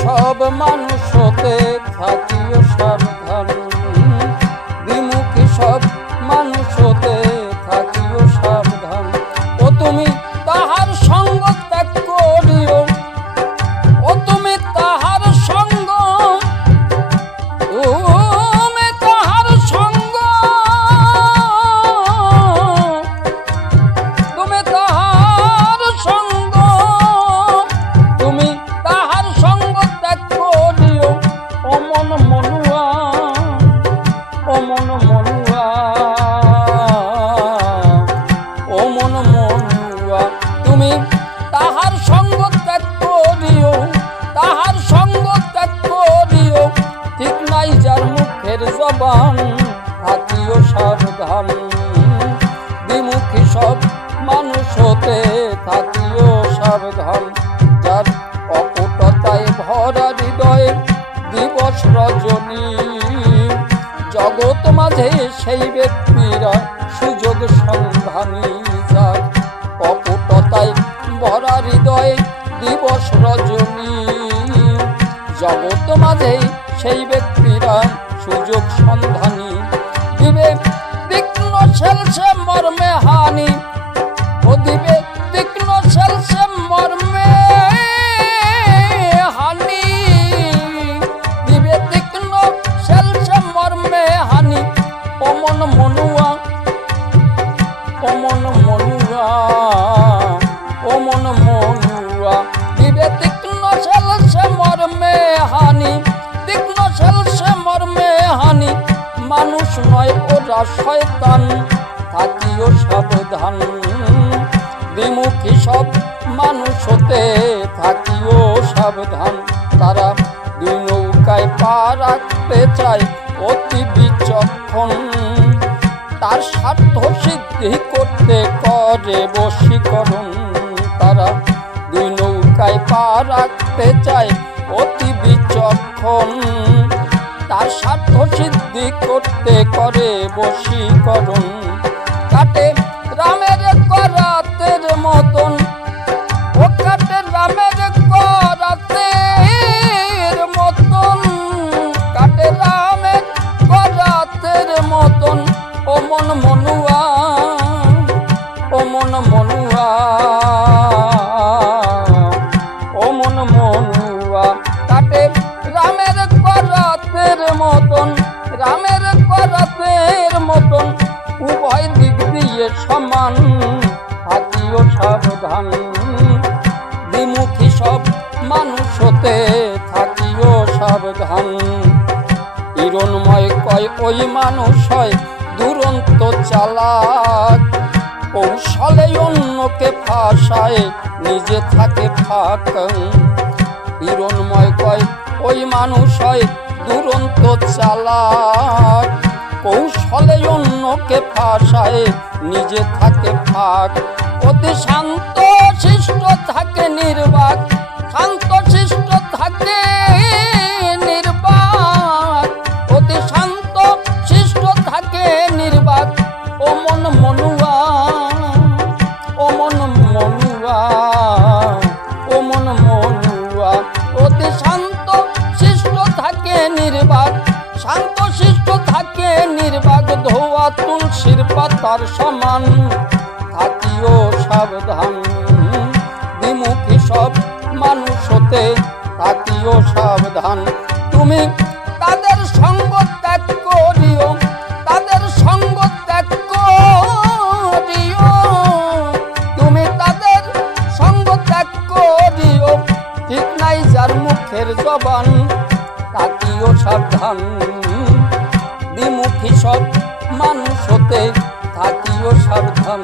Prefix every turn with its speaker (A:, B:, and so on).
A: সব মানুষ হতে তুমি তাহার সঙ্গ ত্যাগ করিও তাহার সঙ্গ ত্যাগ করিও ঠিক নাই যার মুখের জবান থাকিও সাবধান বিমুখী সব মানুষ হতে থাকিও সাবধান যার অকুটতায় ভরা হৃদয়ে দিবস রজনী। জগৎ মাঝে সেই ব্যক্তিরা সুযোগ সন্ধানী। দিবস রজনী। জগৎ মাঝে সেই ব্যক্তিরা সুযোগ সন্ধানী। দিবে তীক্ষ্ণ ছেলছে মর্মে হানি। ও দিবে তীক্ষ্ণ ছেলছে মর্মে হানি। দিবে তীক্ষ্ণ ছেলছে মর্মে হানি। অমন মনুয়া অমন মনুয়া, অমন মনুয়া দিবে তীক্ষ্ণ ছেলছে মর্মে হানি। তীক্ষ্ণ ছেলছে মর্মে হানি, মানুষ নয় ওরা শয়তান, থাকিও সাবধান। বিমুখী সব মানুষ থাকিও সাবধান, তারা দুই নৌকায় পা রাখতে চায় অতি বিচক্ষণ। তার স্বার্থ সিদ্ধি করতে করে বশীকরণ। পা রাখতে চায় অতি বিচক্ষণ। তার স্বার্থ সিদ্ধি করতে করে বশীকরণ। কাটে দিক দিয়ে সমান থাকিও সাবধান। বিমুখী সব মানুষ হতে থাকিও সাবধান। হিরণময় কয় ওই মানুষ হয় দুরন্ত চালাক। কৌশলে অন্যকে ফাঁসায়, নিজে থাকে ফাঁক হিরণময় কয় ওই মানুষ হয় দুরন্ত চালাক। কৌশলে অন্যকে ফাঁসায় নিজে থাকে ফাঁক। অতি শান্ত শিষ্ট থাকে নির্বাক। শান্ত শিষ্ট থাকে নির্বাক। অতি শান্ত শিষ্ট থাকে নির্বাক। ও মন মনুয়া, ও মন মনুয়া। তুলসীর পাতার সমান। থাকিও সাবধান। বিমুখী সব মানুষ হতে থাকিও সাবধান। তুমি তাদের সঙ্গ ত্যাগ করিও, তাদের সঙ্গ ত্যাগ করিও। তুমি তাদের সঙ্গ ত্যাগ করিও, ঠিক নাই যার মুখের জবান তাকিও সাবধান। বিমুখী সব মানুষ হতে থাকিও সাবধান।